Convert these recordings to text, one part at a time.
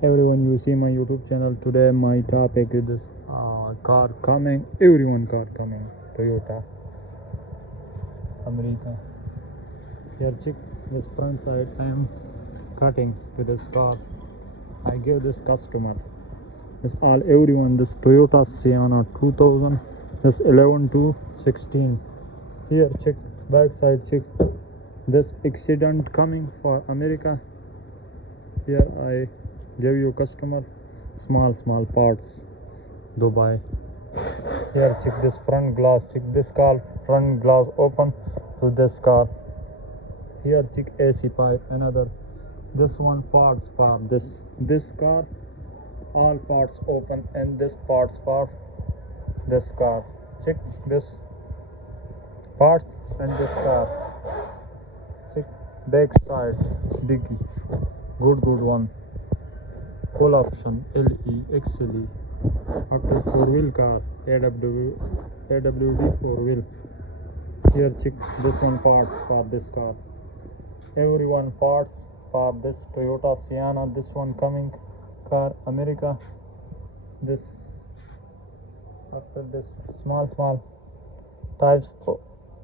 Everyone, you see my YouTube channel. Today my topic is this car coming, everyone car coming, Toyota America. Here check this front side. I am cutting to this car. I give this customer this all everyone this Toyota Sienna 2000, this 11 to 16. Here check back side, check this accident coming for America. Here I give you customer small parts Dubai. Here check this front glass, check this car front glass open to this car. Here check AC pipe, another this one parts for this car, all parts open, and this parts for this car. Check this parts and this car. Check back side diggy, good one, full option LE XLE. After 4-wheel car, AWD 4-wheel. Here check this one parts for this car. Everyone parts for this Toyota Sienna. This one coming car America. This after this small types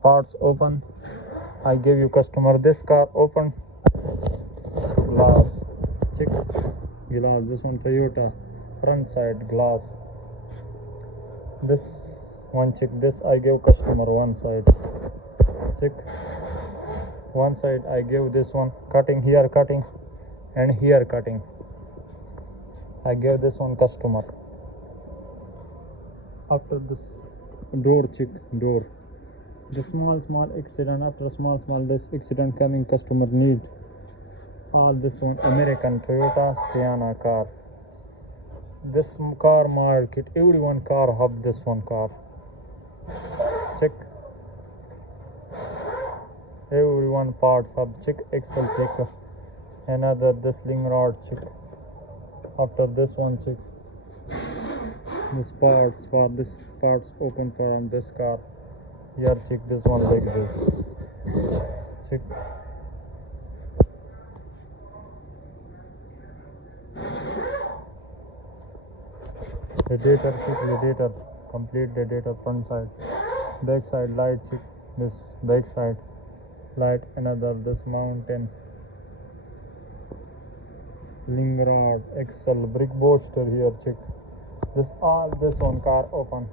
parts open. I give you customer this car open glass. Check glass. This one Toyota front side glass. This one check this I give customer one side. Check one side I give this one cutting, here cutting and here cutting. I give this one customer. After this door check door. The small accident, after small this accident coming customer need all this one American Toyota Sienna car. This car market, everyone car have this one car. Check everyone parts have check Excel check. Another this link rod check. After this one check this parts for this parts open from this car. Here check this one like this. Check radiator, check radiator, complete radiator front side. Back side light check this back side light. Another this mountain link rod Excel brick booster. Here check this all this one car open.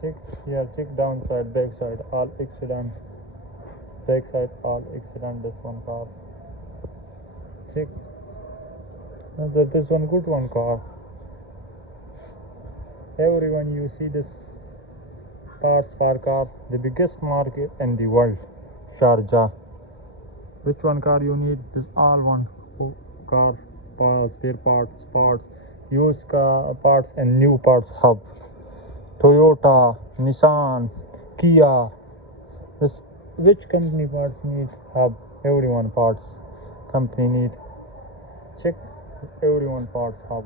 Check here check downside back side all accident, back side all accident. This one car check another this one good one car. Everyone, you see this parts for car, the biggest market in the world, Sharjah. Which one car you need? This all one car parts, spare parts, used car parts and new parts hub. Toyota, Nissan, Kia. This which company parts need hub? Everyone parts company need. Check everyone parts hub.